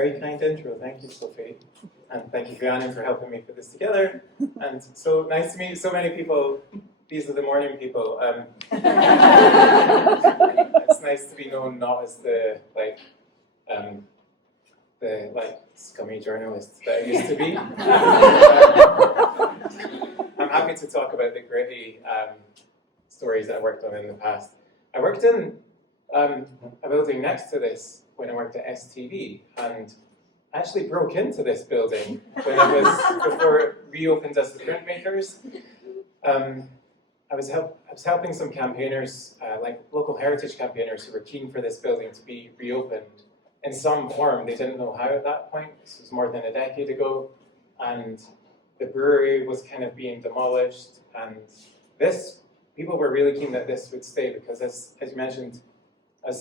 very kind intro. Thank you, Sophie. And thank you, Rhiannon, for helping me put this together. And so nice to meet so many people. These are the morning people. It's nice to be known not as the scummy journalist that I used to be. I'm happy to talk about the gritty stories that I worked on in the past. I worked in a building next to this when I worked at STV, and I actually broke into this building when it was before it reopened as the printmakers. I was helping some campaigners, like local heritage campaigners, who were keen for this building to be reopened in some form. They didn't know how at that point. This was more than a decade ago, and the brewery was kind of being demolished. And people were really keen that this would stay because, as it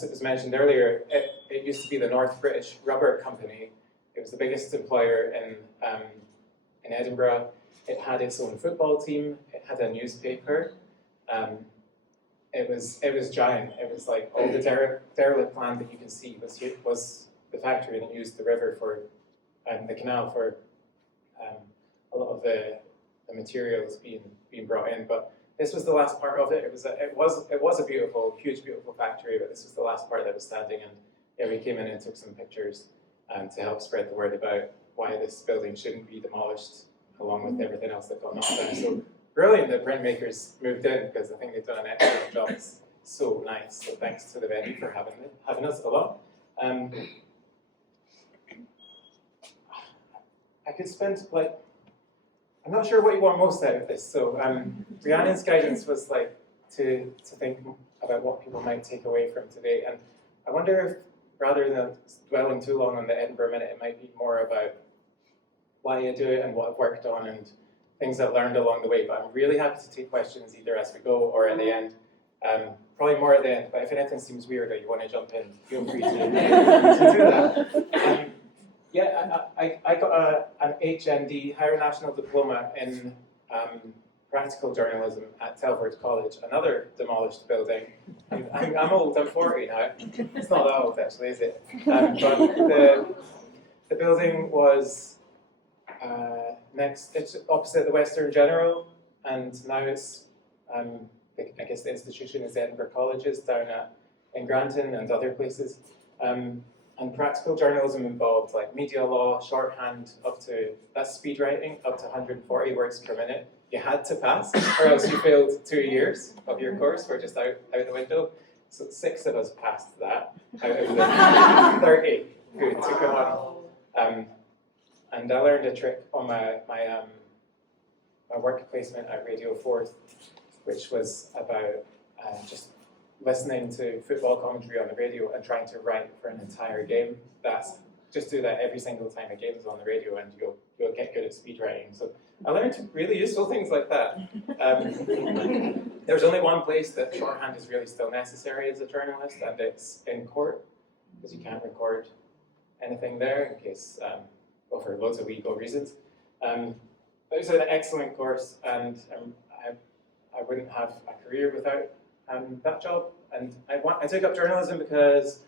was mentioned earlier, it used to be the North British Rubber Company. It was the biggest employer in Edinburgh. It had its own football team. It had a newspaper. It was giant. It was like all the derelict land that you can see was the factory, and it used the river for the canal for a lot of the materials being brought in. But this was the last part of it. It was a beautiful, huge, beautiful factory, but this was the last part that was standing. And yeah, we came in and took some pictures to help spread the word about why this building shouldn't be demolished, along with everything else that got knocked down. So brilliant that printmakers moved in, because I think they've done an excellent job. It's so nice. So thanks to the venue for having us along. I could spend I'm not sure what you want most out of this. So Rhiannon's guidance was to think about what people might take away from today. And I wonder if, rather than dwelling too long on the Edinburgh Minute, it might be more about why you do it and what I've worked on and things I've learned along the way. But I'm really happy to take questions either as we go or at the end. Probably more at the end, but if anything seems weird or you want to jump in, feel free to do that. Yeah, I got an HND, Higher National Diploma in Practical Journalism at Telford College, another demolished building. I'm old, I'm 40 now. It's not that old actually, is it? But the building was it's opposite the Western General, and now it's, I guess the institution is Edinburgh Colleges down in Granton and other places. And practical journalism involved media law, shorthand, that's speed writing, up to 140 words per minute. You had to pass, or else you failed 2 years of your course. We're just out the window. So 6 of us passed that out of the 30 who took it on. And I learned a trick on my work placement at Radio 4, which was about just listening to football commentary on the radio and trying to write for an entire game. Just do that every single time a game is on the radio, and you'll get good at speed writing. So I learned really useful things like that. There's only one place that shorthand is really still necessary as a journalist, and it's in court, because you can't record anything there in case, for loads of legal reasons. But it was an excellent course, and I wouldn't have a career without that job. And I took up journalism because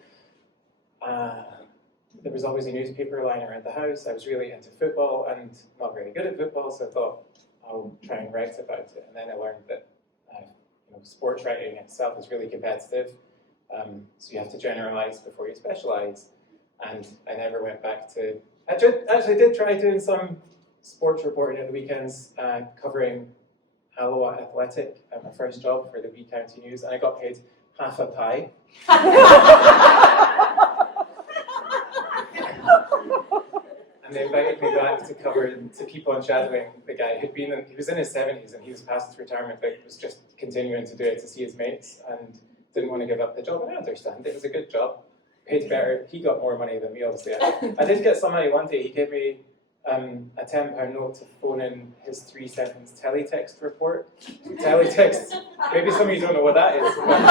there was always a newspaper lying around the house. I was really into football and not very good at football, so I thought I'll try and write about it. And then I learned that sports writing itself is really competitive, so you have to generalize before you specialize. And I never went back to. I actually did try doing some sports reporting at the weekends, covering Alloa Athletic at my first job for the Wee County News, and I got paid half a pie. And they invited me back to keep on shadowing the guy who'd he was in his 70s and he was past his retirement, but he was just continuing to do it to see his mates and didn't want to give up the job. And I understand, it was a good job, paid better. He got more money than me, obviously. I did get some money one day. He gave me a £10 note to phone in his 3-sentence teletext report. Teletext, maybe some of you don't know what that is, but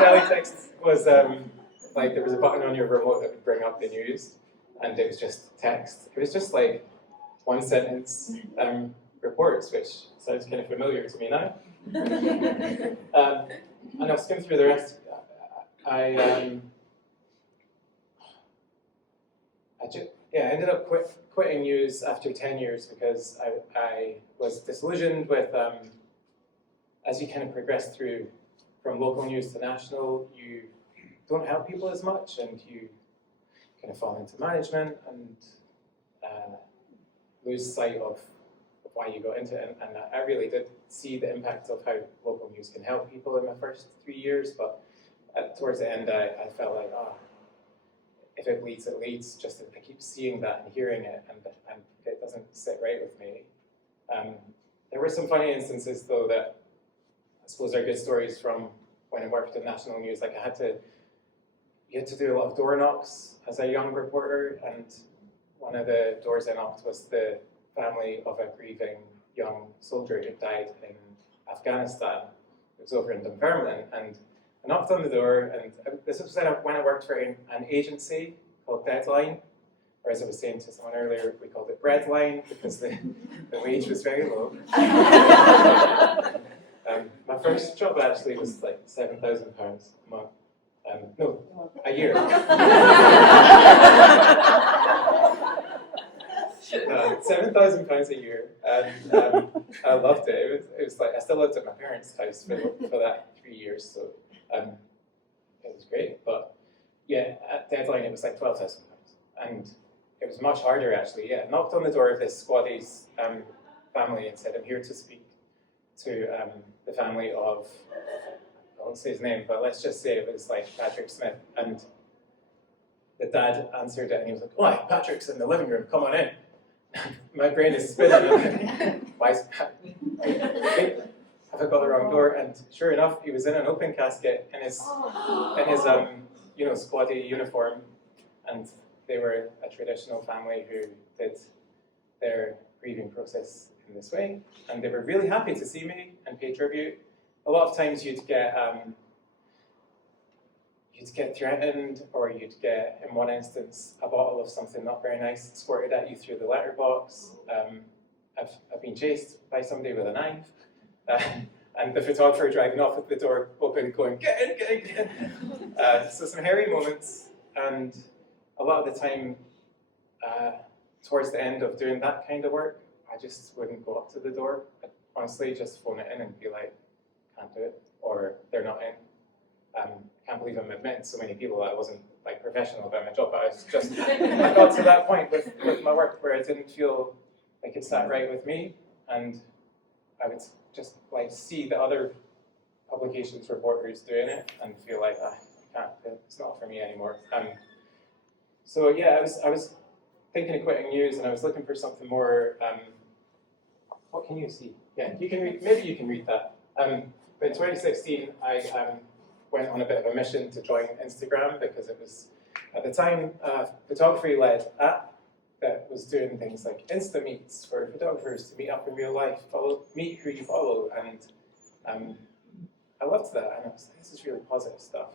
teletext was there was a button on your remote that would bring up the news, and it was just text. It was just 1-sentence reports, which sounds kind of familiar to me now. And I'll skim through the rest. I ended up quitting news after 10 years because I was disillusioned with, as you kind of progress through from local news to national, you don't help people as much, and you kind of fall into management and lose sight of why you got into it. And I really did see the impact of how local news can help people in my first 3 years, but towards the end I felt like, if it leads, it leads. Just I keep seeing that and hearing it, and it doesn't sit right with me. There were some funny instances, though, that I suppose are good stories from when I worked in national news. Like you had to do a lot of door knocks as a young reporter, and one of the doors I knocked was the family of a grieving young soldier who died in Afghanistan. It was over in Dunfermline, and I knocked on the door, and this was when I worked for an agency called Deadline, or as I was saying to someone earlier, we called it Breadline because the wage was very low. My first job actually was like £7,000 a month. No, a year. £7,000 a year, and I loved it. It was like I still lived at my parents' house for that 3 years, so it was great. But yeah, at Deadline it was like £12,000, and it was much harder actually. Yeah, I knocked on the door of this squaddy's family and said, "I'm here to speak to the family of." I won't say his name, but let's just say it was like Patrick Smith. And the dad answered it, and he was like, "Oh, Patrick's in the living room. Come on in." My brain is spinning. Why is have I got the wrong door? And sure enough, he was in an open casket in his squaddy uniform, and they were a traditional family who did their grieving process in this way, and they were really happy to see me and pay tribute. A lot of times you'd get threatened, or you'd get, in one instance, a bottle of something not very nice squirted at you through the letterbox. I've been chased by somebody with a knife, and the photographer driving off with the door open going, "Get in, get in, get in." So some hairy moments, and a lot of the time, towards the end of doing that kind of work, I just wouldn't go up to the door. I'd honestly just phone it in and be like, "Can't do it," or "They're not in." Can't believe I'm admitting so many people that I wasn't like professional about my job, but I got to that point with my work where I didn't feel like it sat right with me, and I would just like see the other publications reporters doing it and feel like, I can't, it's not for me anymore. So yeah, I was thinking of quitting news, and I was looking for something more. What can you see? Yeah, you can read. Maybe you can read that. But in 2016, I went on a bit of a mission to join Instagram because it was, at the time, a photography-led app that was doing things like Insta meets for photographers to meet up in real life, meet who you follow, and I loved that, and I was like, this is really positive stuff.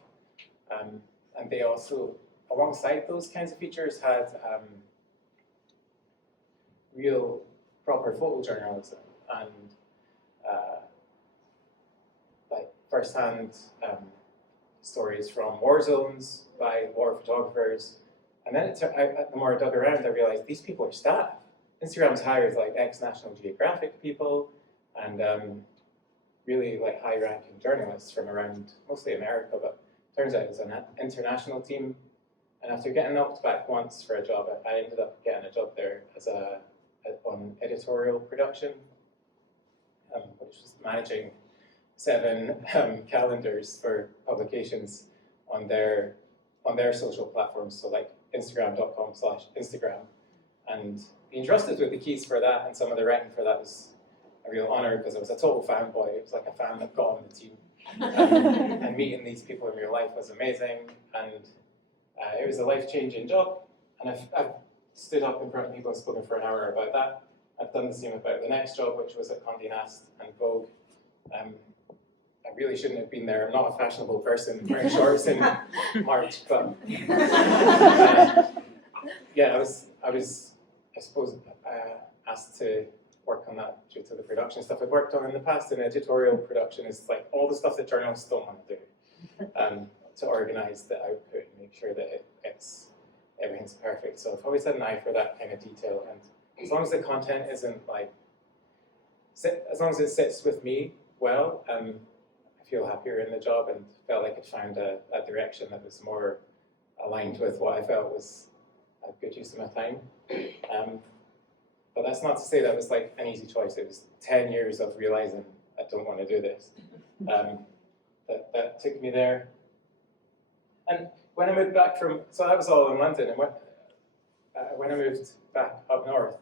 And they also, alongside those kinds of features, had real proper photojournalism and like first-hand stories from war zones by war photographers. And then the more I dug around, I realized these people are staff. Instagram's hired like ex-National Geographic people and really like high-ranking journalists from around mostly America, but turns out it's an international team. And after getting knocked back once for a job, I ended up getting a job there as on editorial production, which was managing 7 calendars for publications on their social platforms, so like Instagram.com/Instagram. And being trusted with the keys for that and some of the writing for that was a real honor because I was a total fanboy. It was like a fan that got on the team. And meeting these people in real life was amazing. And it was a life-changing job. And I've stood up in front of people and spoken for an hour about that. I've done the same about the next job, which was at Condé Nast and Vogue. I really shouldn't have been there. I'm not a fashionable person wearing shorts in March, but yeah, I was, I suppose, asked to work on that due to the production stuff I've worked on in the past. And editorial production is like all the stuff that journalists don't want to do, to organise the output and make sure that everything's perfect. So I've always had an eye for that kind of detail, and as long as the content isn't as long as it sits with me well, I feel happier in the job and felt like I found a direction that was more aligned with what I felt was a good use of my time. But that's not to say that was like an easy choice. It was 10 years of realizing I don't want to do this. That took me there. And when I moved back so that was all in London, and when I moved back up north,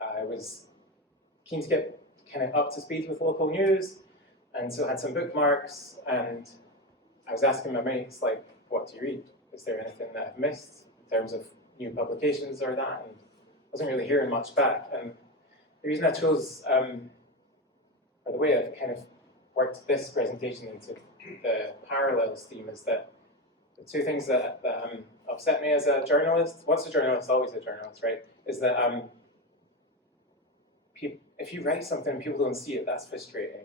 I was keen to get kind of up to speed with local news, and so I had some bookmarks, and I was asking my mates, like, what do you read? Is there anything that I've missed in terms of new publications or that? And I wasn't really hearing much back. And the reason I chose, or the way I've kind of worked this presentation into the parallels theme is that the two things that upset me as a journalist, once a journalist, always a journalist, right, is that if you write something and people don't see it, that's frustrating.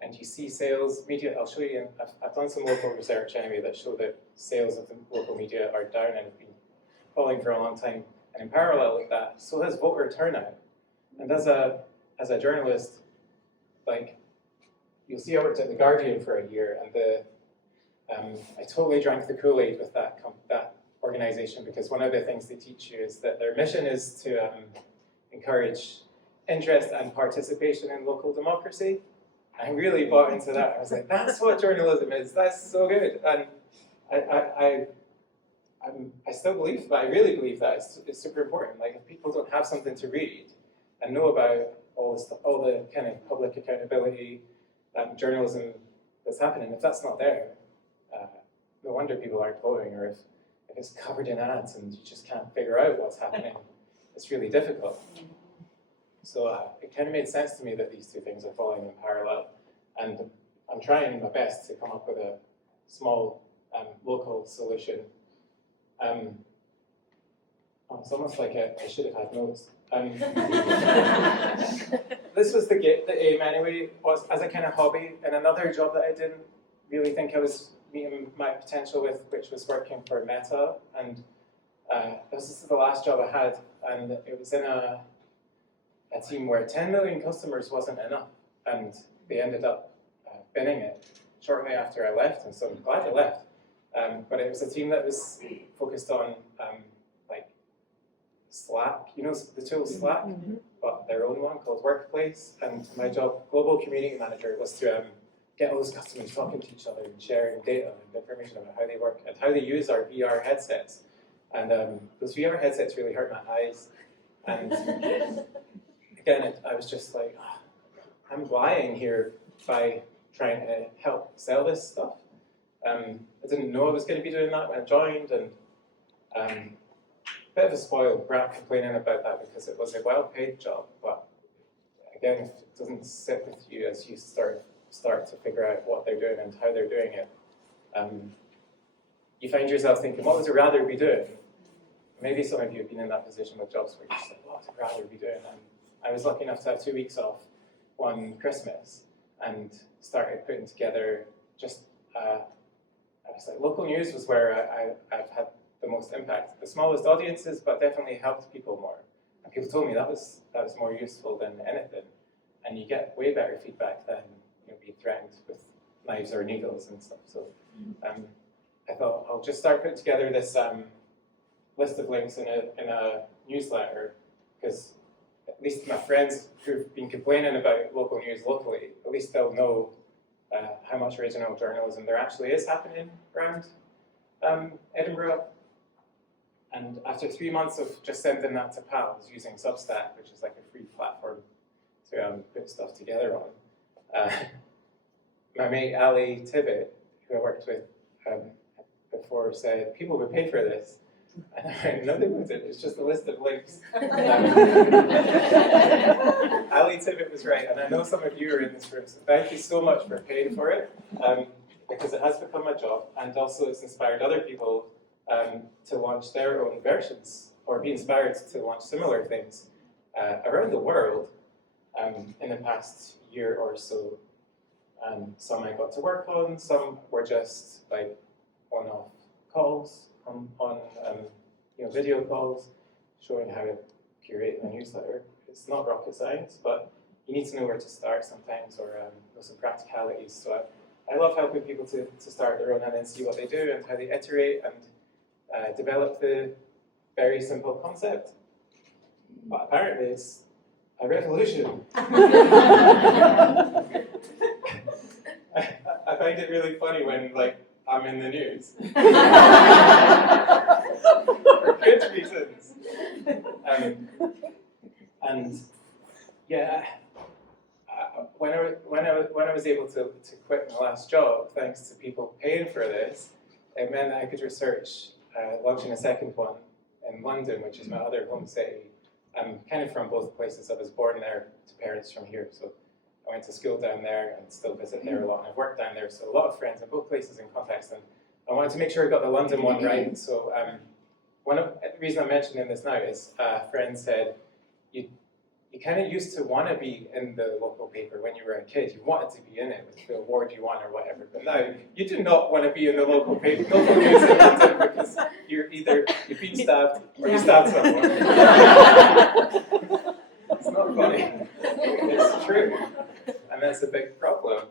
And you see sales, media, I'll show you, I've done some local research anyway that show that sales of the local media are down and have been falling for a long time. And in parallel with that, so has voter turnout. And as a journalist, like, you'll see I worked at The Guardian for a year, and I totally drank the Kool-Aid with that organization, because one of the things they teach you is that their mission is to encourage interest and participation in local democracy. I really bought into that. I was like, that's what journalism is. That's so good. And I still believe that. I really believe that it's super important. Like, if people don't have something to read and know about all the kind of public accountability journalism that's happening, if that's not there, no wonder people aren't voting, or if it's covered in ads and you just can't figure out what's happening, it's really difficult. So it kind of made sense to me that these two things are falling in parallel, and I'm trying my best to come up with a small local solution. It's almost like I should have had notes. This was the aim anyway, was as a kind of hobby, and another job that I didn't really think I was meeting my potential with, which was working for Meta. And this is the last job I had, and it was in a team where 10 million customers wasn't enough, and they ended up binning it shortly after I left, and so I'm glad I left. But it was a team that was focused on like Slack, you know the tool Slack, but their own one called Workplace. And my job, global community manager, was to get all those customers talking to each other and sharing data and information about how they work and how they use our VR headsets. And those VR headsets really hurt my eyes. And again, I was just like, I'm lying here by trying to help sell this stuff. I didn't know I was going to be doing that when I joined, and a bit of a spoiled brat complaining about that because it was a well-paid job. But again, if it doesn't sit with you as you start to figure out what they're doing and how they're doing it, you find yourself thinking, what would I rather be doing? Maybe some of you have been in that position with jobs where you're just like, what would I rather be doing? And I was lucky enough to have 2 weeks off one Christmas and started putting together just, I was like, local news was where I've had the most impact. The smallest audiences, but definitely helped people more. And people told me that was more useful than anything. And you get way better feedback than being threatened with knives or needles and stuff. So I thought I'll just start putting together this list of links in a newsletter, because at least my friends who've been complaining about local news locally, at least they'll know how much original journalism there actually is happening around Edinburgh. And after 3 months of just sending that to pals using Substack, which is like a free platform to put stuff together on, my mate Ali Tibbett, who I worked with before, said, people would pay for this. And I went, no, they wouldn't. It's just a list of links. Ali Tibbett was right, and I know some of you are in this room, so thank you so much for paying for it, because it has become my job, and also it's inspired other people to launch their own versions, or be inspired to launch similar things around the world in the past year or so. Some I got to work on, some were just like one-off calls. video calls, showing how to curate a newsletter. It's not rocket science, but you need to know where to start sometimes, or know some practicalities. So I love helping people to start their own and then see what they do and how they iterate and develop the very simple concept. But apparently it's a revolution. I find it really funny when I'm in the news. For good reasons. When I was able to quit my last job, thanks to people paying for this, it meant that I could research launching a second one in London, which is my other home city. I'm kind of from both places. I was born there to parents from here, so I went to school down there and still visit there a lot, and I've worked down there, so a lot of friends in both places in contacts, and I wanted to make sure I got the London one right. So the reason I'm mentioning this now is a friend said, you kind of used to want to be in the local paper when you were a kid. You wanted to be in it with the award you won or whatever. But now you do not want to be in the local paper, local news in London, because you've been stabbed or you stabbed someone. It's not funny. It's true, and that's a big problem.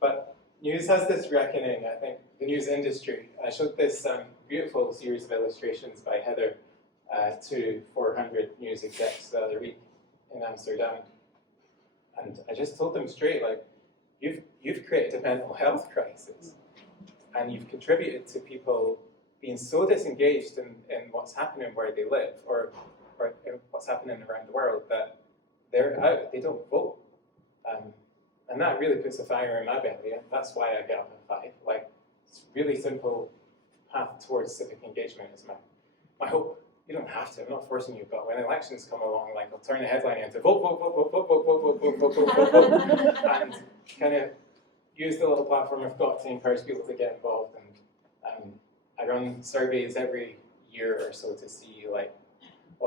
But news has this reckoning. I think the news industry. I showed this beautiful series of illustrations by Heather to 400 news execs the other week in Amsterdam, and I just told them straight, you've created a mental health crisis, and you've contributed to people being so disengaged in what's happening where they live, or what's happening around the world, that they're out, they don't vote, and that really puts a fire in my belly, and that's why I get up at 5. It's a really simple path towards civic engagement is my hope. You don't have to, I'm not forcing you, but when elections come along, I'll turn the headline into vote, vote, vote, vote, vote, vote, vote, vote, vote, vote, vote, vote, and kind of use the little platform I've got to encourage people to get involved. And I run surveys every year or so to see what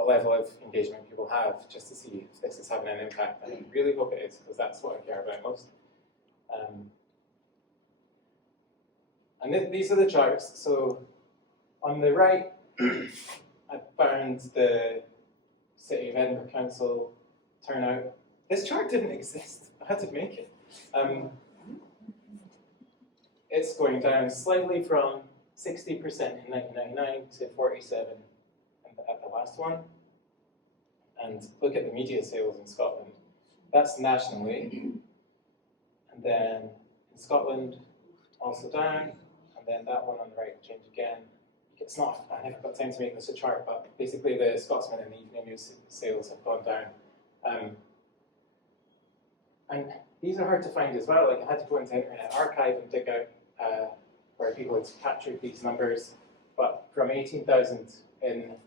level of engagement people have, just to see if this is having an impact. And I really hope it is, because that's what I care about most. And these are the charts. So on the right, I found the City of Edinburgh Council turnout. This chart didn't exist. I had to make it. It's going down slightly from 60% in 1999 to 47% at the last one. And look at the media sales in Scotland. That's nationally. And then in Scotland, also down. And then that one on the right will change again. It's not, I never got time to make this a chart, but basically the Scotsman and the evening news sales have gone down. And these are hard to find as well. I had to go into Internet Archive and dig out where people had captured these numbers. But from 18,000 in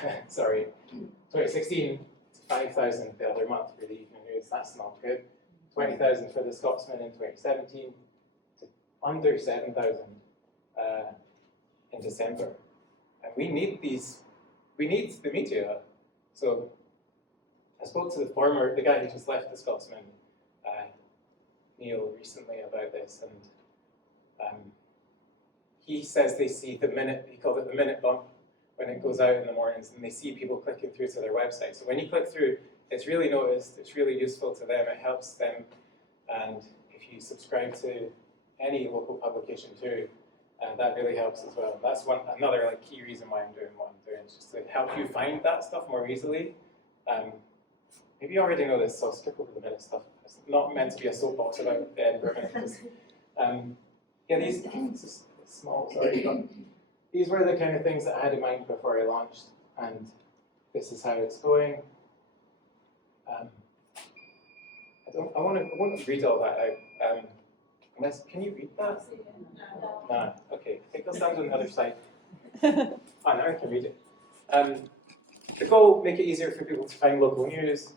2016 to 5,000 the other month for the evening news, that's not good. 20,000 for the Scotsman in 2017 to under 7,000 in December. And we need the media. So I spoke to the guy who just left the Scotsman, Neil, recently about this, and he says they see he called it the minute bump when it goes out in the mornings, and they see people clicking through to their website. So when you click through, it's really noticed, it's really useful to them, it helps them, and if you subscribe to any local publication too, that really helps as well. That's another key reason why I'm doing what I'm doing, just to help you find that stuff more easily. Maybe you already know this, so I'll skip over the minute stuff. It's not meant to be a soapbox about the Edinburgh Minute. This is small, sorry, but these were the kind of things that I had in mind before I launched, and this is how it's going. I won't read all that out. Can you read that? Nah, okay. I think I'll stand on the other side. Now I can read it. The goal, make it easier for people to find local news,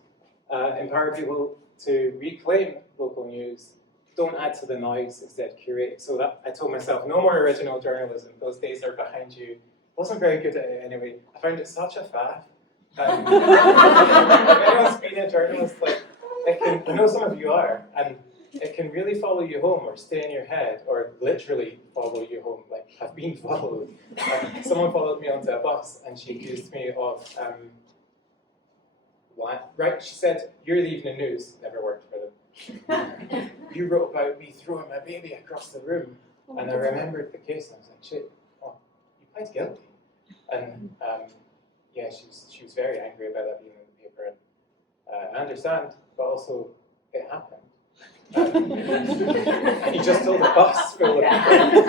empower people to reclaim local news, don't add to the noise, instead curate. So that I told myself, no more original journalism. Those days are behind you. Wasn't very good at it anyway. I found it such a faff. If anyone's been a journalist, I know some of you are, and it can really follow you home or stay in your head or literally follow you home, like I've been followed. Someone followed me onto a bus and she accused me of, she said, you're the Evening News, never worked for them. You wrote about me throwing my baby across the room. And I remembered the case and I was like, shit, oh, you pled guilty. And yeah, she was very angry about that being in the paper. And, I understand, but also it happened. And he just told a bus full of people.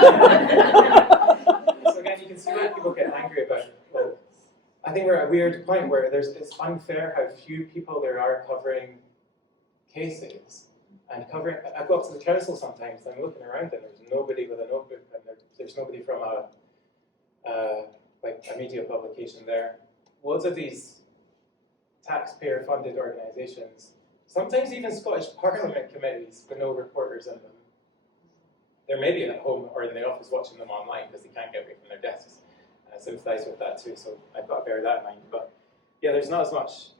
So again, you can see why people get angry about it. Well, I think we're at a weird point where it's unfair how few people there are covering cases. And I go up to the council sometimes and I'm looking around and there's nobody with a notebook and there's nobody from like a media publication there. Loads of these taxpayer-funded organisations, sometimes even Scottish Parliament committees with no reporters in them. They're maybe at home or in the office watching them online because they can't get away from their desks. I sympathise with that too, so I've got to bear that in mind. But yeah, there's not as much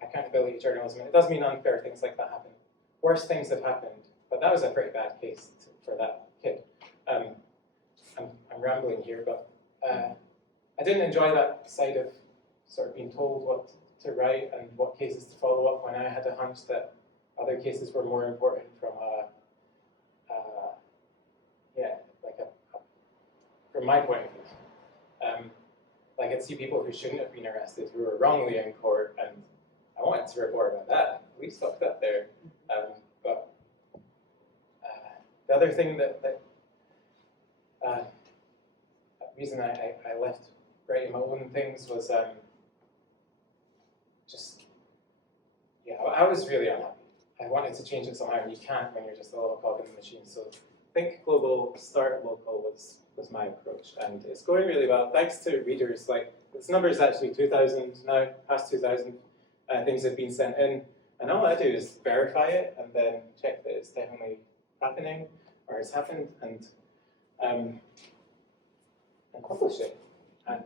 accountability journalism, and it does mean unfair things like that happen. Worse things have happened, but that was a pretty bad case for that kid. I'm rambling here, but I didn't enjoy that side of sort of being told what to write and what cases to follow up when I had a hunch that other cases were more important from from my point of view. Like I'd see people who shouldn't have been arrested, who were wrongly in court, and I wanted to report about that. We stopped that there. But the other thing the reason I left writing my own things was I was really unhappy. I wanted to change it somehow, and you can't when you're just a little cog in the machine. So think global, start local was my approach, and it's going really well. Thanks to readers, like this number is actually 2,000 now, past 2,000 things have been sent in, and all I do is verify it and then check that it's definitely happening or it's happened, and publish it. And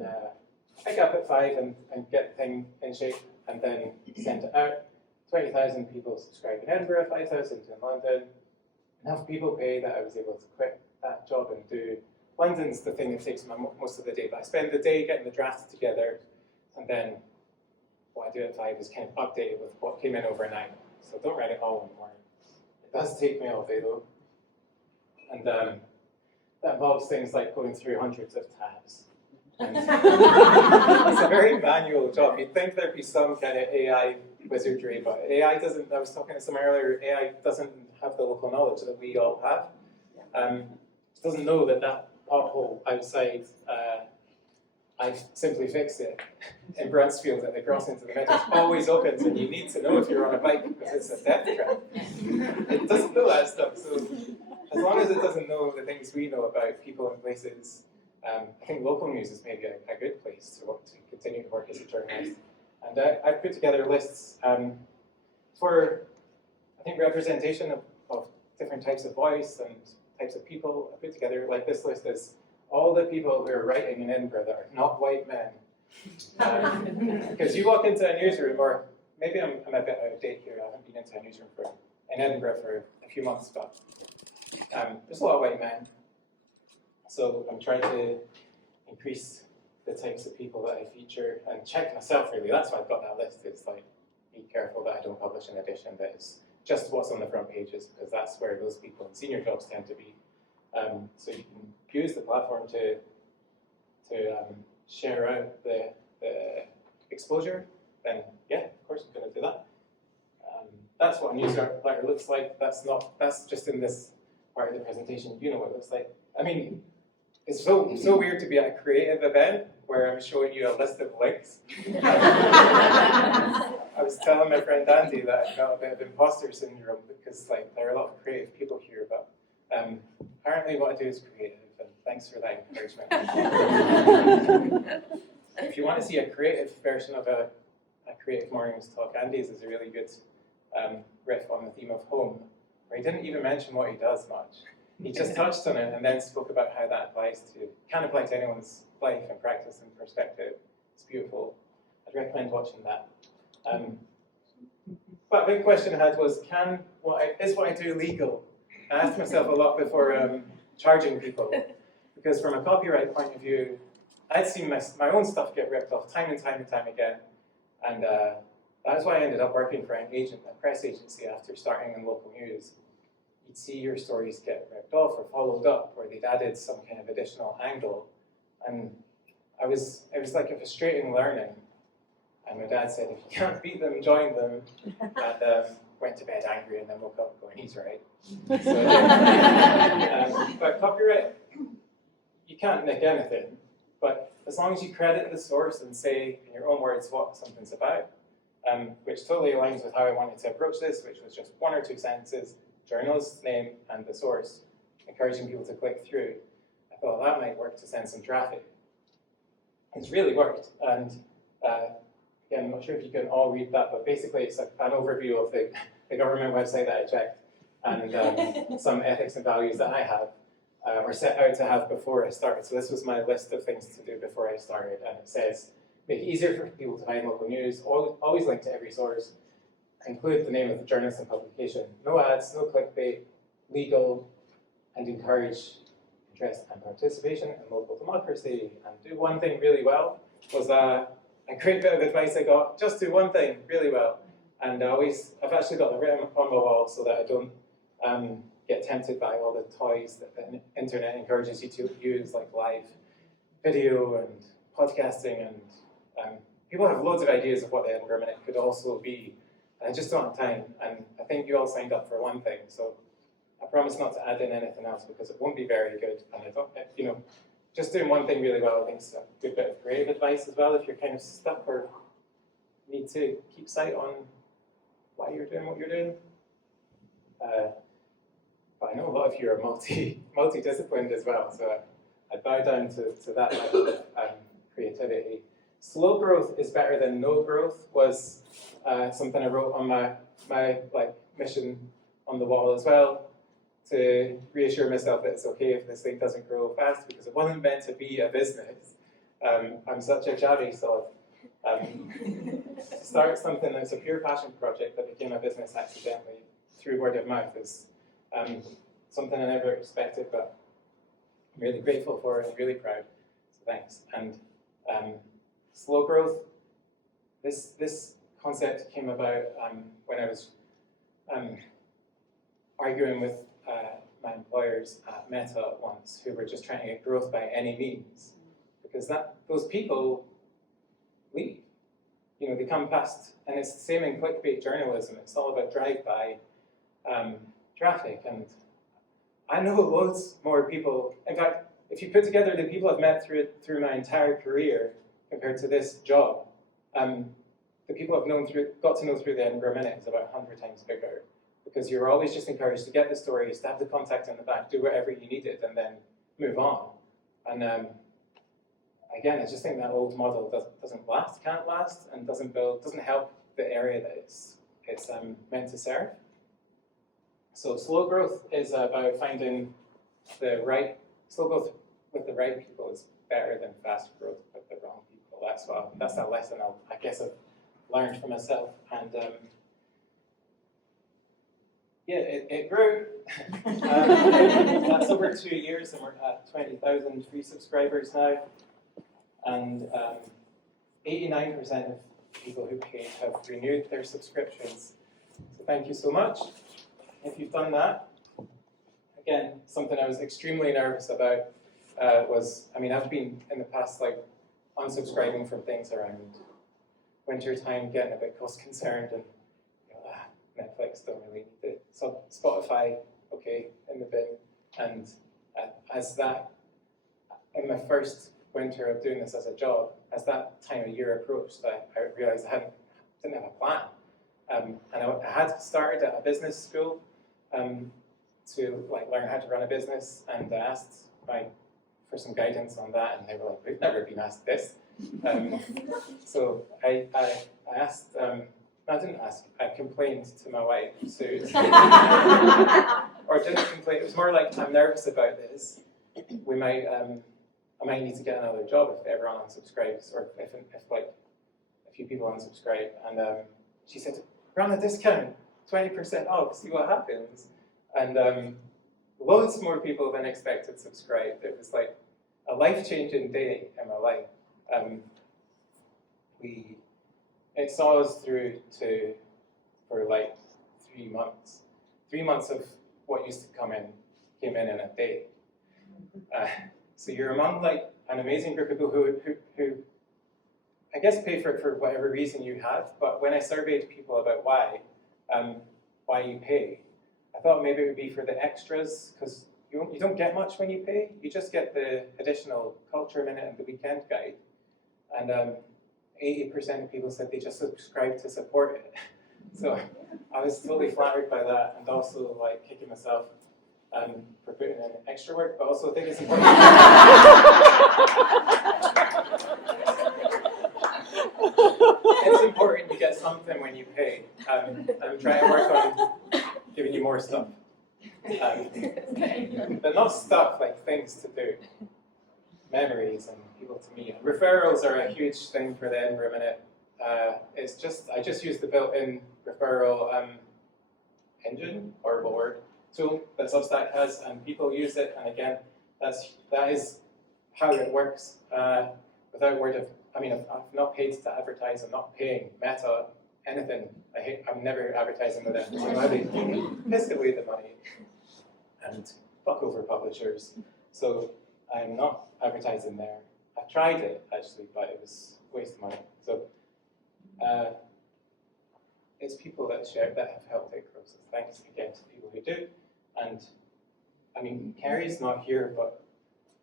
pick up at 5 and get the thing in shape, and then send it out. 20,000 people subscribe in Edinburgh, 5,000 in London. Enough people pay that I was able to quit that job and do. London's the thing that takes most of the day, but I spend the day getting the drafts together, and then what I do at 5 is kind of update it with what came in overnight. So don't write it all in the morning. It does take me all day though. And that involves things like going through hundreds of tabs. And it's a very manual job. You'd think there'd be some kind of AI wizardry, but AI doesn't, I was talking to someone earlier, AI doesn't have the local knowledge that we all have. It doesn't know that pothole outside, I've simply fixed it in Brunsfield at the crossing to the metro. It's always opens, and you need to know if you're on a bike because it's a death trap. It doesn't know that stuff, so as long as it doesn't know the things we know about people and places, I think local news is maybe a good place to continue to work as a journalist. And I've put together lists for, I think, representation of different types of voice and types of people. I put together, like this list is all the people who are writing in Edinburgh that are not white men. Because you walk into a newsroom, or maybe I'm a bit out of date here, I haven't been into a newsroom in Edinburgh for a few months, but there's a lot of white men. So I'm trying to increase the types of people that I feature and check myself really. That's why I've got that list. It's like, be careful that I don't publish an edition that is just what's on the front pages, because that's where those people in senior jobs tend to be. So you can use the platform to share out the exposure, then yeah, of course I'm going to do that. That's what a newsletter looks like. That's just in this part of the presentation. You know what it looks like. I mean, it's so weird to be at a creative event where I'm showing you a list of links. I was telling my friend Andy that I've got a bit of imposter syndrome because there are a lot of creative people here, but apparently what I do is creative, and thanks for that encouragement. If you want to see a creative version of a Creative Mornings talk, Andy's is a really good riff on the theme of home, where he didn't even mention what he does much. He just touched on it and then spoke about how that can apply to anyone's life and practice and perspective. It's beautiful. I'd recommend watching that. But a big question I had was, is what I do legal? I asked myself a lot before charging people, because from a copyright point of view, I'd seen my own stuff get ripped off time and time and time again, and that's why I ended up working for an agent, a press agency, after starting in local news. You'd see your stories get ripped off or followed up, or they'd added some kind of additional angle, and it was like a frustrating learning. And my dad said, if you can't beat them, join them, and went to bed angry and then woke up going, he's right. So, but copyright, you can't nick anything, but as long as you credit the source and say in your own words what something's about, which totally aligns with how I wanted to approach this, which was just 1 or 2 sentences, journalist's name and the source, encouraging people to click through. I thought that might work to send some traffic. It's really worked, and again, I'm not sure if you can all read that, but basically it's an overview of the government website that I checked, and some ethics and values that I have, or set out to have before I started. So this was my list of things to do before I started, and it says, make it easier for people to find local news, always link to every source, include the name of the journalist and publication, no ads, no clickbait, legal, and encourage interest and participation in local democracy. And do one thing really well was a great bit of advice I got, just do one thing really well. And I've actually got it written on my wall so that I don't get tempted by all the toys that the internet encourages you to use, like live video and podcasting, and people have loads of ideas of what the Edinburgh Minute could also be. I just don't have time, and I think you all signed up for one thing, so I promise not to add in anything else because it won't be very good. And I don't, just doing one thing really well, I think is a good bit of creative advice as well. If you're kind of stuck or need to keep sight on why you're doing what you're doing. But I know a lot of you are multi-disciplined as well, so I bow down to that level of creativity. Slow growth is better than no growth was something I wrote on my mission on the wall as well, to reassure myself that it's okay if this thing doesn't grow fast, because it wasn't meant to be a business. I'm such a chatty sod. To start something that's a pure passion project that became a business accidentally through word of mouth is something I never expected, but I'm really grateful for and really proud. So thanks. And slow growth, this concept came about when I was arguing with my employers at Meta once, who were just trying to get growth by any means, because those people leave. They come past, and it's the same in clickbait journalism. It's all about drive-by traffic, and I know loads more people. In fact, if you put together the people I've met through my entire career compared to this job, the people I've got to know through the Edinburgh Minute is about 100 times bigger, because you're always just encouraged to get the stories, to have the contact in the back, do whatever you needed, and then move on. And again, I just think that old model can't last, and doesn't help the area that it's meant to serve. So slow growth is about finding slow growth with the right people is better than fast growth with the wrong people. That's a lesson I guess I've learned for myself. And it grew. That's over 2 years, and we're at 20,000 free subscribers now. And 89% of people who paid have renewed their subscriptions. So thank you so much. If you've done that, again, something I was extremely nervous about I've been in the past unsubscribing from things around winter time, getting a bit cost concerned, and Netflix don't really need it. So Spotify, okay, in the bin. And as that, in my first winter of doing this as a job, as that time of year approached, I realized I didn't have a plan. And I had started at a business school to learn how to run a business, and I asked for some guidance on that, and they were like, we've never been asked this. So I asked, I didn't ask, I complained to my wife, Sue. Or didn't complain, it was more like, I'm nervous about this. I might need to get another job if everyone unsubscribes, or if a few people unsubscribe. And she said, run a discount, 20% off, see what happens. And loads more people than expected subscribed. It was like a life-changing day in my life. It saw us through for like 3 months. 3 months of what used to came in a day. So you're among like an amazing group of people who I guess pay for it for whatever reason you have. But when I surveyed people about why you pay, I thought maybe it would be for the extras, because you don't get much when you pay. You just get the additional Culture Minute and the Weekend Guide. And 80% of people said they just subscribed to support it. So I was totally flattered by that, and also like kicking myself for putting in extra work, but also I think it's important. It's important you get something when you pay. I'm trying to work on giving you more stuff. But not stuff, like things to do. Memories and people to meet. Referrals are a huge thing for the Edinburgh Minute. I just use the built-in referral engine or board tool that Substack has, and people use it. And again, that is how it works. Without word of, I've not paid to advertise. I'm not paying Meta anything. I'm never advertising with them. So they piss away the money and fuck over publishers. So I'm not advertising there. I tried it actually, but it was a waste of money. So it's people that have helped it grow. So thanks again to people who do. And Carrie's not here, but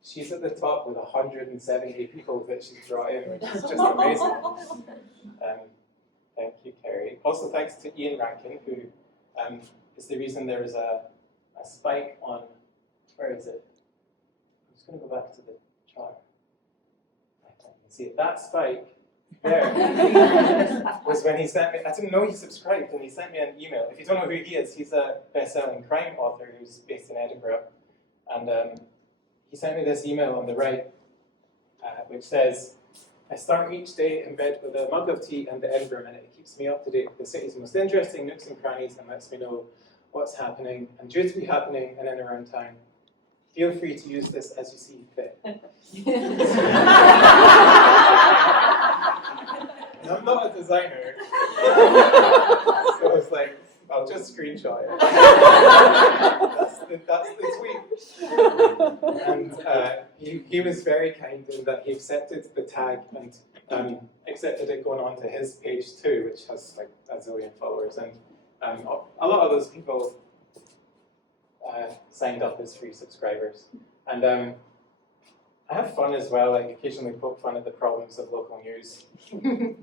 she's at the top with 170 people that she's brought in, which is just amazing. Thank you, Carrie. Also thanks to Ian Rankin, who is the reason there is a spike on, where is it? I'm just going to go back to the chart. I can see it. That spike there was when he sent me, I didn't know he subscribed, and he sent me an email. If you don't know who he is, he's a best-selling crime author who's based in Edinburgh. And he sent me this email on the right, which says, I start each day in bed with a mug of tea and the Edinburgh Minute. It keeps me up to date with the city's most interesting nooks and crannies and lets me know what's happening and due to be happening in and around town. Feel free to use this as you see fit. I'm not a designer, so I was like, I'll just screenshot it. That's the tweet. And he was very kind in that he accepted the tag and accepted it going on to his page too, which has like a zillion followers. And a lot of those people signed up as free subscribers. And I have fun as well, like occasionally poke fun at the problems of local news.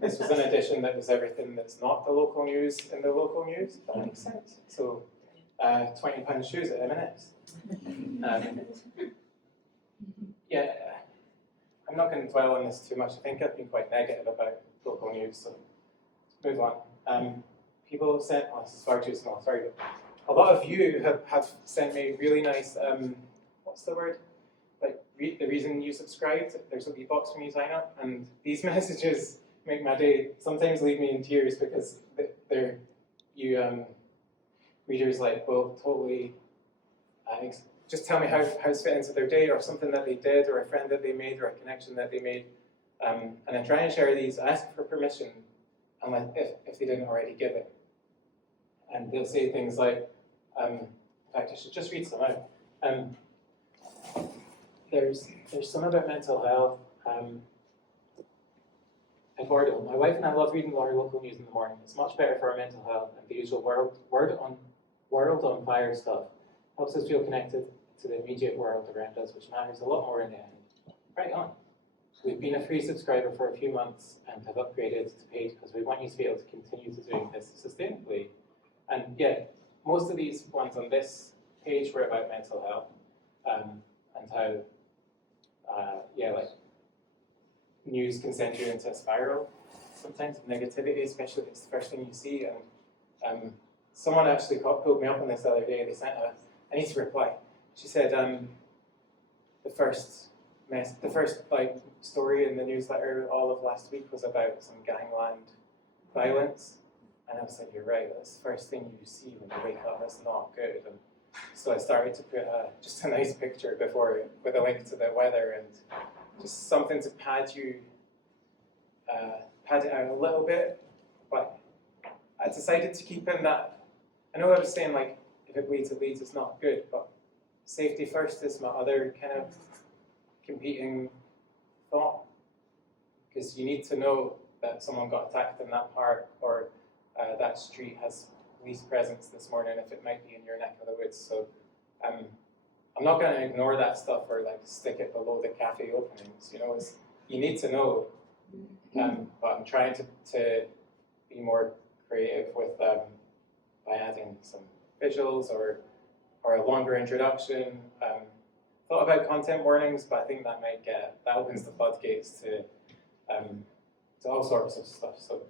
This was an edition that was everything that's not the local news in the local news, if that makes sense. So, £20 shoes at M&S. Yeah, I'm not going to dwell on this too much. I think I've been quite negative about local news, so let's move on. People have sent, this is far too small, sorry. A lot of you have sent me really nice, what's the word? Like the reason you subscribed, there's a wee box when you sign up, and these messages make my day, sometimes leave me in tears because readers like will totally just tell me how it's fit into their day, or something that they did, or a friend that they made, or a connection that they made. And I try and share these, ask for permission, unless if they didn't already give it. And they'll say things like, in fact, I should just read some out. There's some about mental health. Eduardo, my wife and I love reading our local news in the morning. It's much better for our mental health than the usual world on fire stuff. Helps us feel connected to the immediate world around us, which matters a lot more in the end. Right on. We've been a free subscriber for a few months and have upgraded to paid because we want you to be able to continue to doing this sustainably. And yeah, most of these ones on this page were about mental health and how like news can send you into a spiral sometimes of negativity, especially if it's the first thing you see. And someone actually pulled me up on this the other day. They sent I need to reply. She said the first like story in the newsletter all of last week was about some gangland violence, And I was like, you're right, that's the first thing you see when you wake up, that's not good. And so I started to put just a nice picture before it with a link to the weather and just something to pad it out a little bit. But I decided to keep in that. I know I was saying like, if it bleeds, it's not good, but safety first is my other kind of competing thought. Because you need to know that someone got attacked in that park or that street has police presence this morning if it might be in your neck of the woods. So I'm not going to ignore that stuff or like stick it below the cafe openings. You know, you need to know. But I'm trying to be more creative with by adding some visuals or a longer introduction. Thought about content warnings, but I think that opens the floodgates to all sorts of stuff. So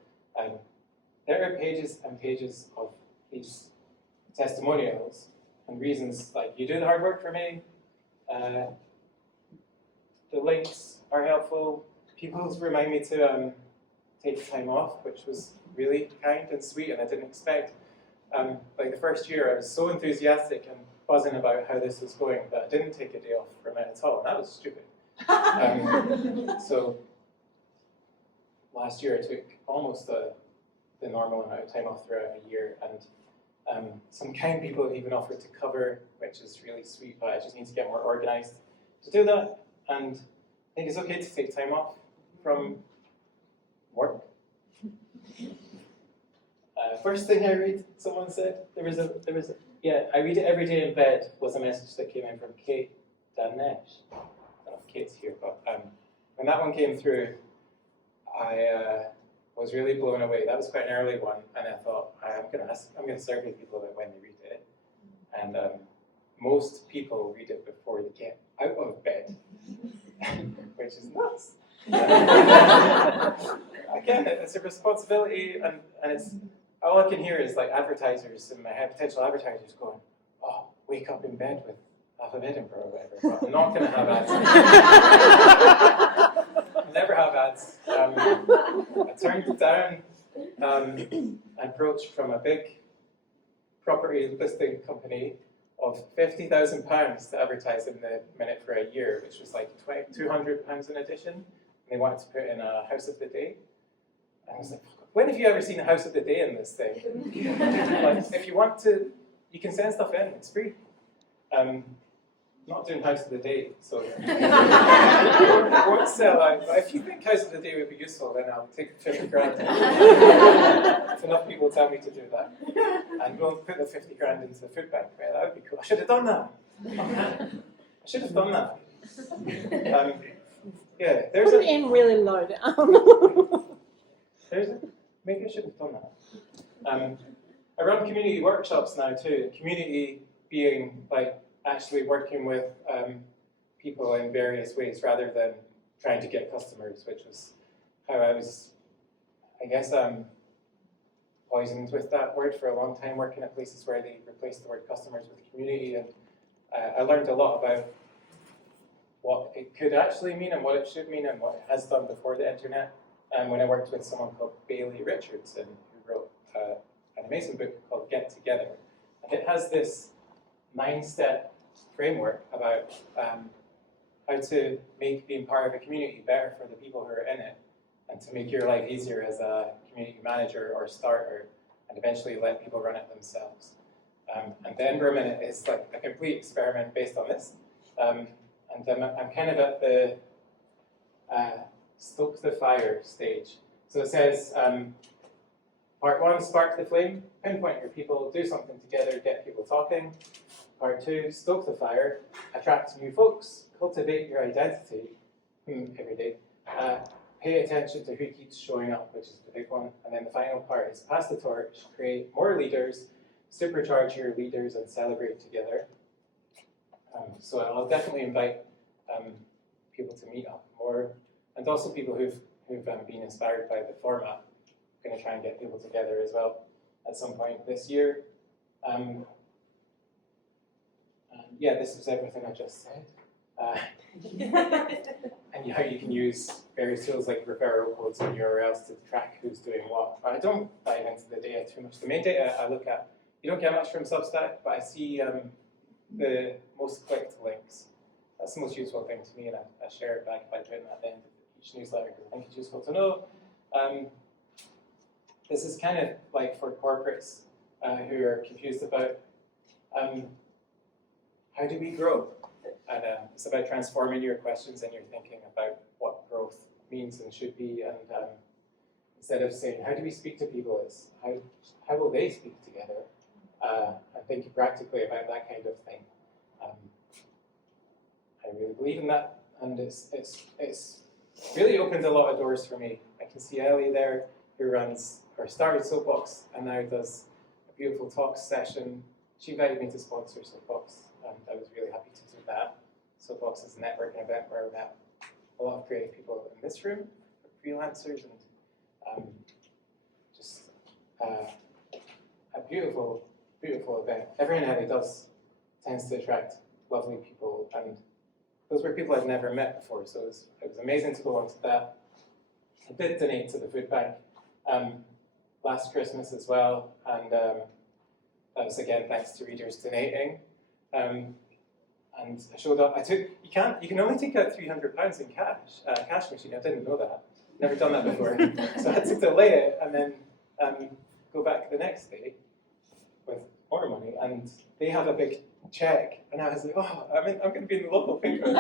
there are pages and pages of these testimonials and reasons, like you do the hard work for me, the links are helpful, people remind me to take time off, which was really kind and sweet and I didn't expect. Like the first year I was so enthusiastic and buzzing about how this was going that I didn't take a day off from it at all, and that was stupid. So last year I took almost the normal amount of time off throughout a year, and some kind people have even offered to cover, which is really sweet, but I just need to get more organized to do that. And I think it's okay to take time off from work. First thing I read, someone said, I read it every day in bed, was a message that came in from Kate Danesh. I don't know if Kate's here, but when that one came through, I was really blown away. That was quite an early one, and I thought, I'm going to survey people about when they read it. And most people read it before they get out of bed, which is nuts. Again, it's a responsibility, and it's all I can hear is like advertisers in my head, potential advertisers going, "Oh, wake up in bed with half of Edinburgh or whatever." But I'm not going to have ads. I'll never have ads. I turned down an approach from a big property listing company of £50,000 to advertise in the Minute for a year, which was like £200 an edition. They wanted to put in a House of the Day. And I was like, when have you ever seen a House of the Day in this thing? Like, if you want to, you can send stuff in, it's free. Not doing House of the Day, so it won't sell out. But if you think House of the Day would be useful, then I'll take 50 grand. If enough people tell me to do that. And we'll put the 50 grand into the food bank. Right? That would be cool. I should have done that. I should have done that. Yeah, there's Put it in really low down. Maybe I should have done that. I run community workshops now too. Community being like actually working with people in various ways rather than trying to get customers, which was how I was, I guess, poisoned with that word for a long time, working at places where they replaced the word customers with community. And I learned a lot about what it could actually mean and what it should mean and what it has done before the internet. And when I worked with someone called Bailey Richardson, who wrote an amazing book called Get Together. And it has this 9-step framework about how to make being part of a community better for the people who are in it, and to make your life easier as a community manager or starter, and eventually let people run it themselves. And the Edinburgh Minute is like a complete experiment based on this. And I'm kind of at the stoke the fire stage. So it says, part 1, spark the flame, pinpoint your people, do something together, get people talking. Part 2, stoke the fire, attract new folks, cultivate your identity every day. Pay attention to who keeps showing up, which is the big one. And then the final part is pass the torch, create more leaders, supercharge your leaders, and celebrate together. So I'll definitely invite people to meet up more, and also people who've been inspired by the format. I'm going to try and get people together as well at some point this year. Yeah, this is everything I just said. and how you can use various tools like referral codes and URLs to track who's doing what. But I don't dive into the data too much. The main data I look at, you don't get much from Substack, but I see the most clicked links. That's the most useful thing to me, and I share it back by putting at the end of each newsletter because I think it's useful to know. This is kind of like for corporates who are confused about how do we grow? And it's about transforming your questions and your thinking about what growth means and should be. And instead of saying, how do we speak to people, it's how will they speak together? And thinking practically about that kind of thing. I really believe in that, and it's really opened a lot of doors for me. I can see Ellie there, who runs or started Soapbox and now does a beautiful talks session. She invited me to sponsor Soapbox, and I was really happy to do that. Soapbox is a networking event where I met a lot of creative people in this room, freelancers, and just a beautiful, beautiful event. Everyone Ellie does tends to attract lovely people, and those were people I'd never met before, so it was amazing to go on to that. I did donate to the food bank last Christmas as well, and that was again thanks to readers donating. And I showed up. You can only take out £300 in cash machine. I didn't know that. Never done that before. So I had to delay it and then go back the next day with more money. And they have a big check, and I was like, oh, I'm going to be in the local paper. And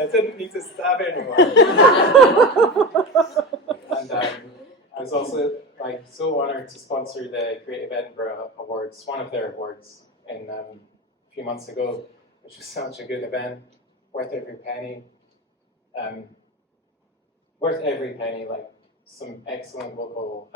I didn't need to stab anymore. And I was also so honoured to sponsor the Creative Edinburgh Awards, one of their awards, in a few months ago, which was such a good event, worth every penny. Worth every penny, like some excellent local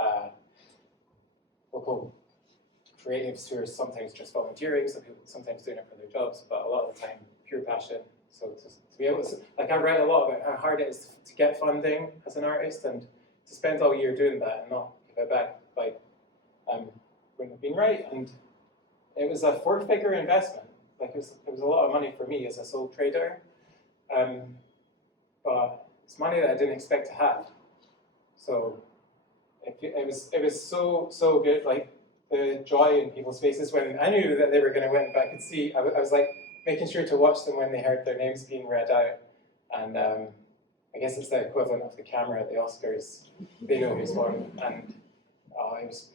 creatives who are sometimes just volunteering, some people sometimes doing it for their jobs, but a lot of the time pure passion. So to be able to, I read a lot about how hard it is to get funding as an artist, and to spend all year doing that and not give it back, wouldn't have been right. And it was a 4-figure investment. It was a lot of money for me as a sole trader, but it's money that I didn't expect to have. So it was so good. The joy in people's faces when I knew that they were going to win, but I could see, I was making sure to watch them when they heard their names being read out. And I guess it's the equivalent of the camera at the Oscars. They know who's won. And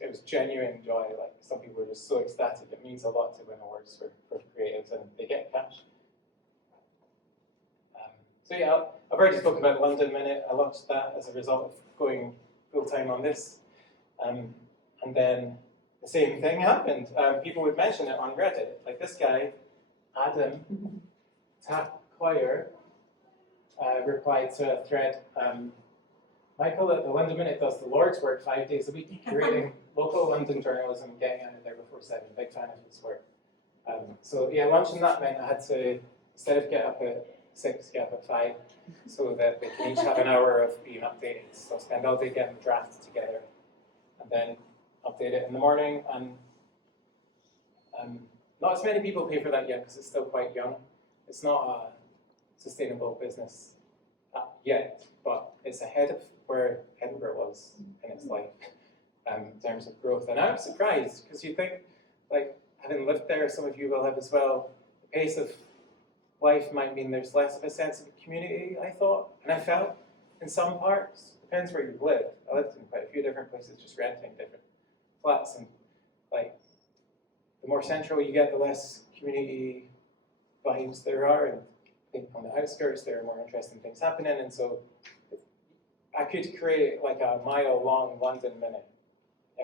it was genuine joy. Some people were just so ecstatic. It means a lot to win awards for creatives, and they get cash. So yeah, I've already spoken about London Minute. I launched that as a result of going full-time on this. And then the same thing happened. People would mention it on Reddit. Like this guy, Adam Tackquire, replied to a thread. Michael at the London Minute does the Lord's work 5 days a week, curating local London journalism, getting out of there before 7. Big fan of his work. So yeah, launching that meant I had to, instead of get up at 6, get up at 5, so that they can each have an hour of being updated. So I spend all day getting the draft together, and then update it in the morning. And not as many people pay for that yet because it's still quite young. It's not a sustainable business yet, but it's ahead of where Edinburgh was in its life in terms of growth. And I'm surprised because you think, having lived there, some of you will have as well, the pace of life might mean there's less of a sense of community, I thought, and I felt in some parts. Depends where you've lived. I lived in quite a few different places, just renting different flats, and the more central you get, the less community vibes there are, and I think on the outskirts there are more interesting things happening, and so I could create a mile-long London Minute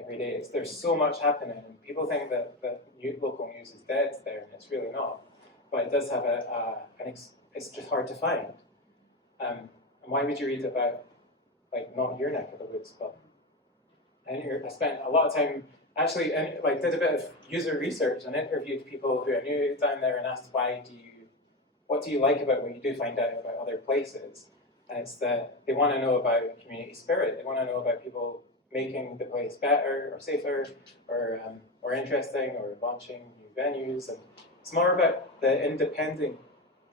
every day. There's so much happening, and people think that local news is dead there, and it's really not. But it does have it's just hard to find. And why would you read about not your neck of the woods, but I spent a lot of time actually did a bit of user research and interviewed people who I knew down there and asked what do you like about what you do find out about other places? And it's that they want to know about community spirit. They want to know about people making the place better or safer or interesting or launching new venues. And It's more about the independent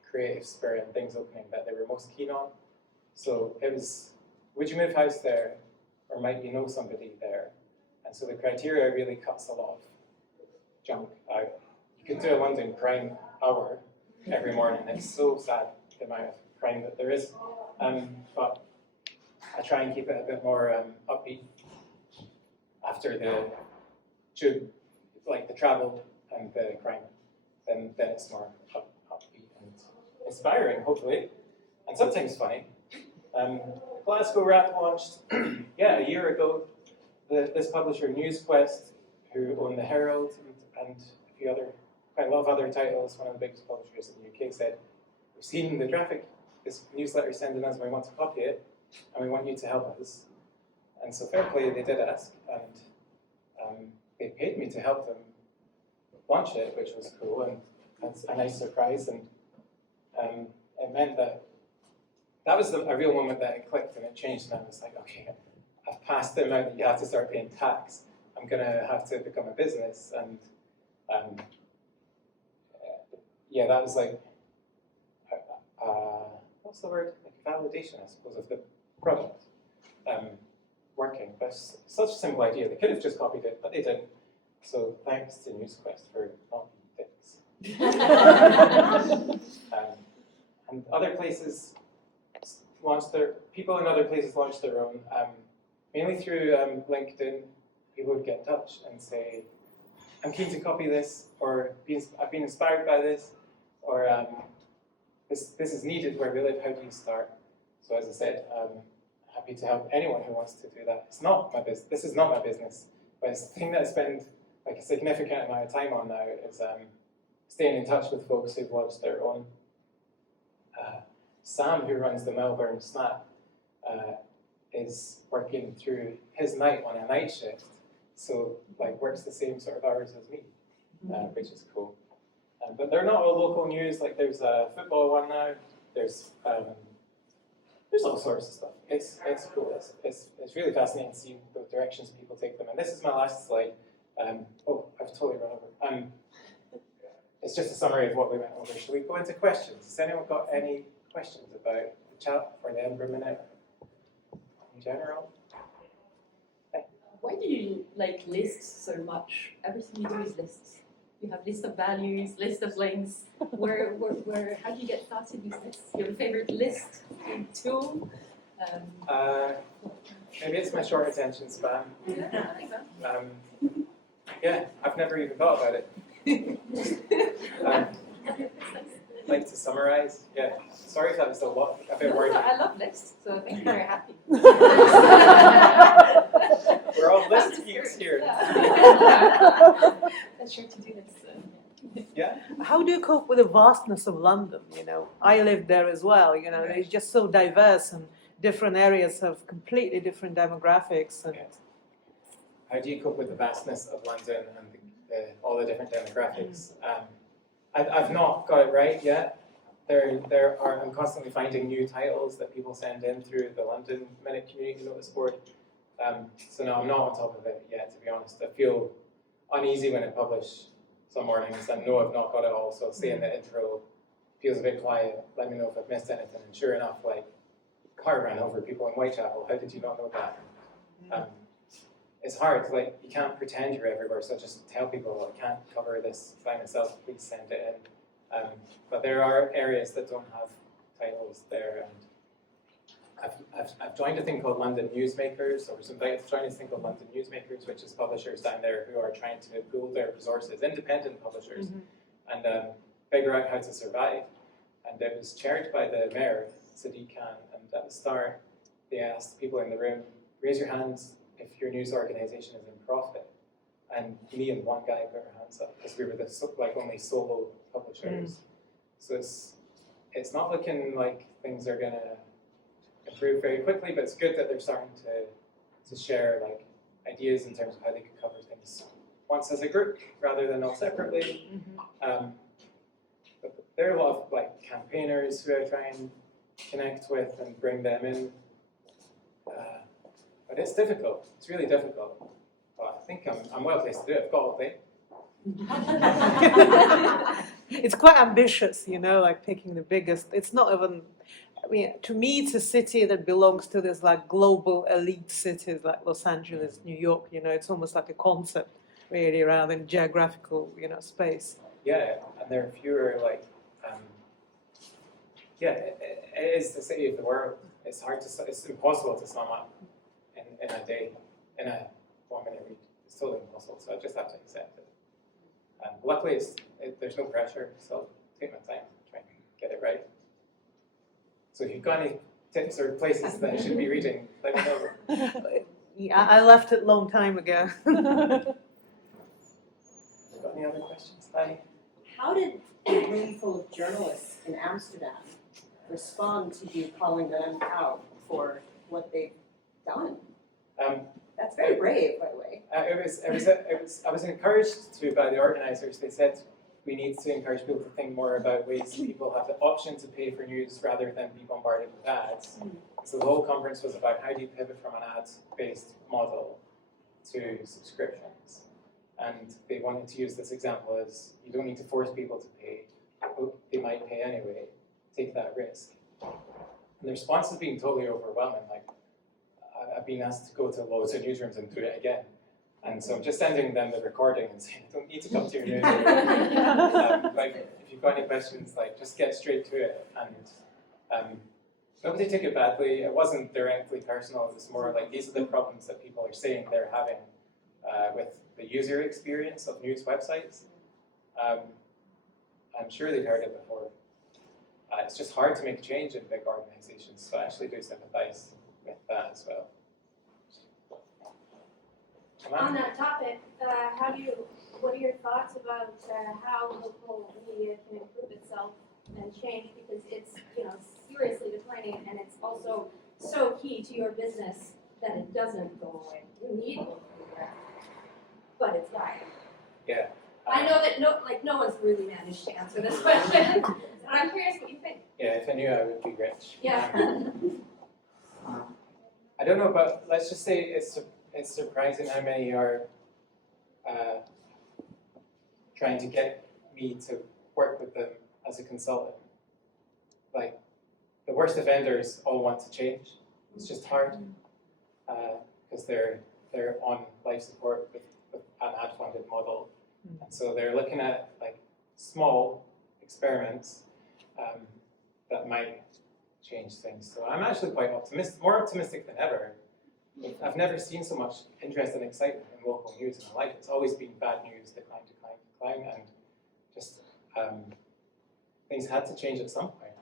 creative spirit and things opening that they were most keen on. So it was, would you move house there, or might you know somebody there? And so the criteria really cuts a lot of junk out. You could do a London crime hour every morning. It's so sad, the amount of crime that there is. But I try and keep it a bit more upbeat after the tube, like the travel and the crime. Then it's more upbeat and inspiring, hopefully, and sometimes funny. Glasgow Rap launched, a year ago. This publisher, NewsQuest, who own the Herald and quite a lot of other titles, one of the biggest publishers in the UK, said, "We've seen the traffic this newsletter is sending us, and we want to copy it, and we want you to help us." And so fair play, they did ask, and they paid me to help them launch it, which was cool, and that's a nice surprise. And it meant that was a real moment that it clicked and it changed, and I was like, okay, I've passed the amount that you have to start paying tax. I'm going to have to become a business. And that was like, what's the word? Like validation, I suppose, of the product working. But it's such a simple idea. They could have just copied it, but they didn't. So thanks to NewsQuest for not being dicks. And other places people in other places launched their own. Mainly through LinkedIn, people would get in touch and say, "I'm keen to copy this," or "I've been inspired by this," or this is needed where we live, how do you start? So as I said, I'm happy to help anyone who wants to do that. It's not my business. This is not my business, but it's the thing that I spend like a significant amount of time on now is staying in touch with folks who've launched their own. Sam, who runs the Melbourne Snap, is working through his night on a night shift, so like works the same sort of hours as me, which is cool. But they're not all local news. Like there's a football one now. There's all sorts of stuff. It's cool. It's really fascinating to see the directions people take them. And this is my last slide. I've totally run over. It's just a summary of what we went over. Should we go into questions? Has anyone got any questions about the chat or the Edinburgh Minute in general? Why do you like lists so much? Everything you do is lists. You have list of values, list of links. How do you get started with lists? Your favorite list tool? Maybe it's my short attention span. Yeah, I think so. I've never even thought about it. Like to summarize. Yeah, sorry if that was a bit wordy. I love lists, so I think you're very happy. We're all list geeks here. That's sure to do this. Yeah. How do you cope with the vastness of London? I live there as well. It's just so diverse, and different areas have completely different demographics. And how do you cope with the vastness of London and all the different demographics? I've not got it right yet. I'm constantly finding new titles that people send in through the London Minute Community Notice Board. So no, I'm not on top of it yet, to be honest. I feel uneasy when I publish some mornings and know I've not got it all. So I'll say in the intro, feels a bit quiet, let me know if I've missed anything. And sure enough, like, car ran over people in Whitechapel. How did you not know that? It's hard, like, you can't pretend you're everywhere, so just tell people, I can't cover this by myself, please send it in. But there are areas that don't have titles there, and I've joined a thing called London Newsmakers, or joined a thing called London Newsmakers, which is publishers down there who are trying to pool their resources, independent publishers, and figure out how to survive. And it was chaired by the mayor, Sadiq Khan, and at the start, they asked people in the room, raise your hands if your news organization is in profit. And me and one guy put our hands up because we were the only solo publishers. So it's not looking like things are gonna improve very quickly, but it's good that they're starting to share like ideas in terms of how they could cover things once as a group rather than all separately. But there are a lot of like campaigners who I try and connect with and bring them in. But it's difficult. It's really difficult. But I think I'm well placed to do it. I've got all day. It's quite ambitious, you know, like picking the biggest. It's not even, I mean, to me, it's a city that belongs to this like global elite cities like Los Angeles, New York, you know, it's almost like a concept really rather than geographical, you know, space. Yeah, and there are fewer like, it is the city of the world. It's hard to, it's impossible to sum up in a day, in a 1 minute read. It's totally impossible, so I just have to accept it. Luckily, there's no pressure, so I'll take my time to try and get it right. So if you've got any tips or places that I should be reading, let me know. Yeah, I left it a long time ago. Got any other questions? Hi. How did a room full of journalists in Amsterdam respond to you calling them out for what they've done? That's very brave, by the way. I was encouraged to by the organisers. They said we need to encourage people to think more about ways that people have the option to pay for news rather than be bombarded with ads. So the whole conference was about how do you pivot from an ad-based model to subscriptions. And they wanted to use this example as you don't need to force people to pay. They might pay anyway. Take that risk. And the response has been totally overwhelming. Like, I've been asked to go to loads of newsrooms and do it again. And so I'm just sending them the recording and saying, I don't need to come to your newsroom. Like, if you've got any questions, like, just get straight to it. And nobody took it badly. It wasn't directly personal. It was more like, these are the problems that people are saying they're having with the user experience of news websites. I'm sure they've heard it before. It's just hard to make change in big organizations, so I actually do sympathize with that as well. On that topic, what are your thoughts about how local media can improve itself and change, because it's seriously declining, and it's also so key to your business that it doesn't go away. You need local media, but it's dying. Yeah. I know that no one's really managed to answer this question, but I'm curious what you think. Yeah, if I knew, I would be rich. Yeah. I don't know, but let's just say it's surprising how many are trying to get me to work with them as a consultant. Like, the worst offenders all want to change. It's just hard because they're on life support with an ad-funded model. And so they're looking at like small experiments that might change things. So I'm actually quite optimistic, more optimistic than ever. I've never seen so much interest and excitement in local news in my life. It's always been bad news, decline, and just things had to change at some point.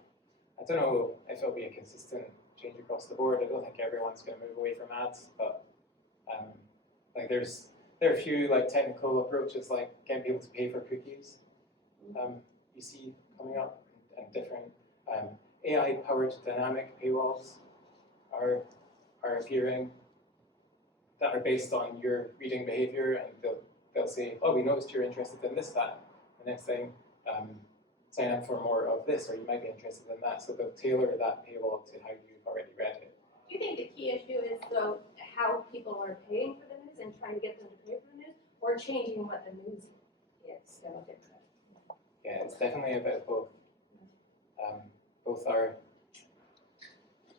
I don't know if it'll be a consistent change across the board. I don't think everyone's going to move away from ads, but like there are a few like technical approaches, like getting people to pay for cookies. You see coming up, and different AI-powered dynamic paywalls are appearing that are based on your reading behavior, and they'll say, oh, we noticed you're interested in this, that. The next thing, sign up for more of this, or you might be interested in that. So they'll tailor that paywall to how you've already read it. Do you think the key issue is though how people are paying for the news and trying to get them to pay for the news, or changing what the news is demographic? Yeah, it's definitely about both. Both are.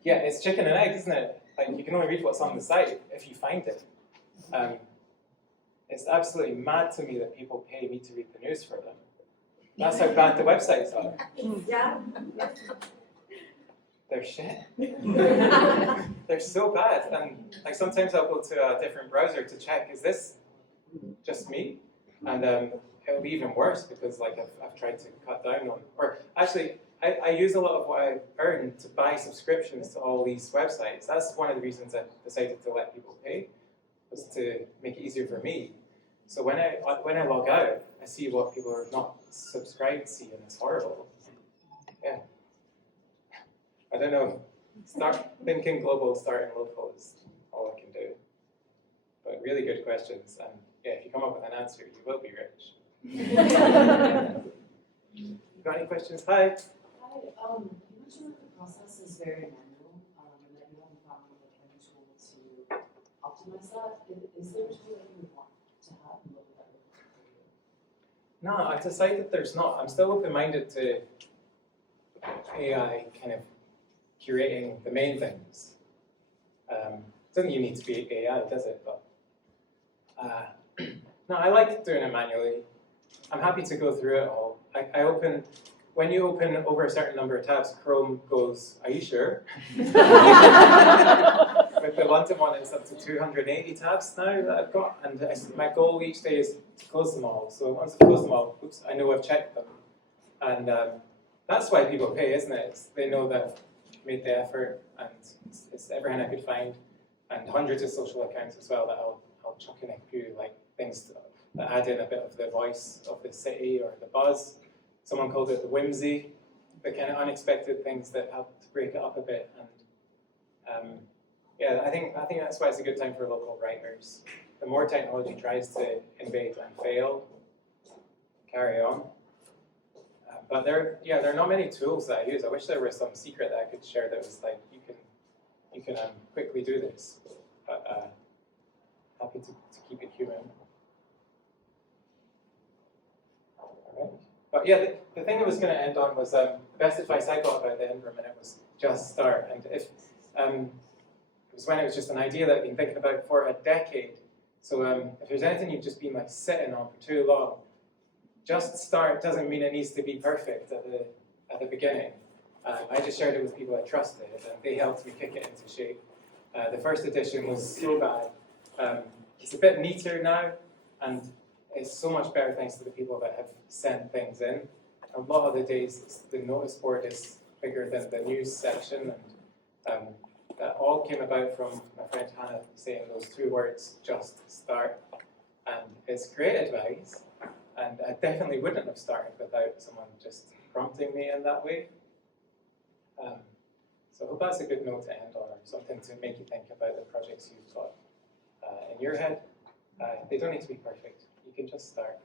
Yeah, it's chicken and egg, isn't it? Like, you can only read what's on the site if you find it. It's absolutely mad to me that people pay me to read the news for them. That's how bad the websites are. Yeah. They're shit. They're so bad. And like sometimes I'll go to a different browser to check, is this just me? And it'll be even worse because like I've tried to cut down on, or actually I use a lot of what I've earned to buy subscriptions to all these websites. That's one of the reasons I decided to let people pay, was to make it easier for me. So when I log out, I see what people are not subscribed see, and it's horrible. Yeah. I don't know. Start thinking global, starting local is all I can do. But really good questions, and yeah, if you come up with an answer, you will be rich. You got any questions? Hi. Hi, you mentioned that the process is very manual, and that you haven't found like any tool to optimize that. Is there a tool that you would want to have and look at it for you? No, I decided there's not. I'm still open-minded to AI kind of curating the main things. Doesn't you need to be AI, does it? But no, I like doing it manually. I'm happy to go through it all. When you open over a certain number of tabs, Chrome goes, "Are you sure?" With the London one, it's up to 280 tabs now that I've got, and my goal each day is to close them all. So once I've closed them all, oops, I know I've checked them. And that's why people pay, isn't it? They know that I've made the effort, and it's everything I could find, and hundreds of social accounts as well that I'll chuck in a few like things that add in a bit of the voice of the city or the buzz. Someone called it the whimsy, the kind of unexpected things that help to break it up a bit. And yeah, I think that's why it's a good time for local writers. The more technology tries to invade and fail, carry on. But there are not many tools that I use. I wish there was some secret that I could share that was like, you can quickly do this. But happy to keep it human. All right. But yeah, the thing I was going to end on was the best advice I got about the Edinburgh Minute was just start. And if it was when it was just an idea that I've been thinking about for a decade. So if there's anything you've just been like sitting on for too long, just start doesn't mean it needs to be perfect at the beginning. I just shared it with people I trusted, and they helped me kick it into shape. The first edition was so bad. It's a bit neater now, and it's so much better thanks to the people that have sent things in. A lot of the days, the notice board is bigger than the news section, and that all came about from my friend Hannah saying those two words, just start. And it's great advice, and I definitely wouldn't have started without someone just prompting me in that way. So I hope that's a good note to end on, or something to make you think about the projects you've got in your head. They don't need to be perfect. You can just start.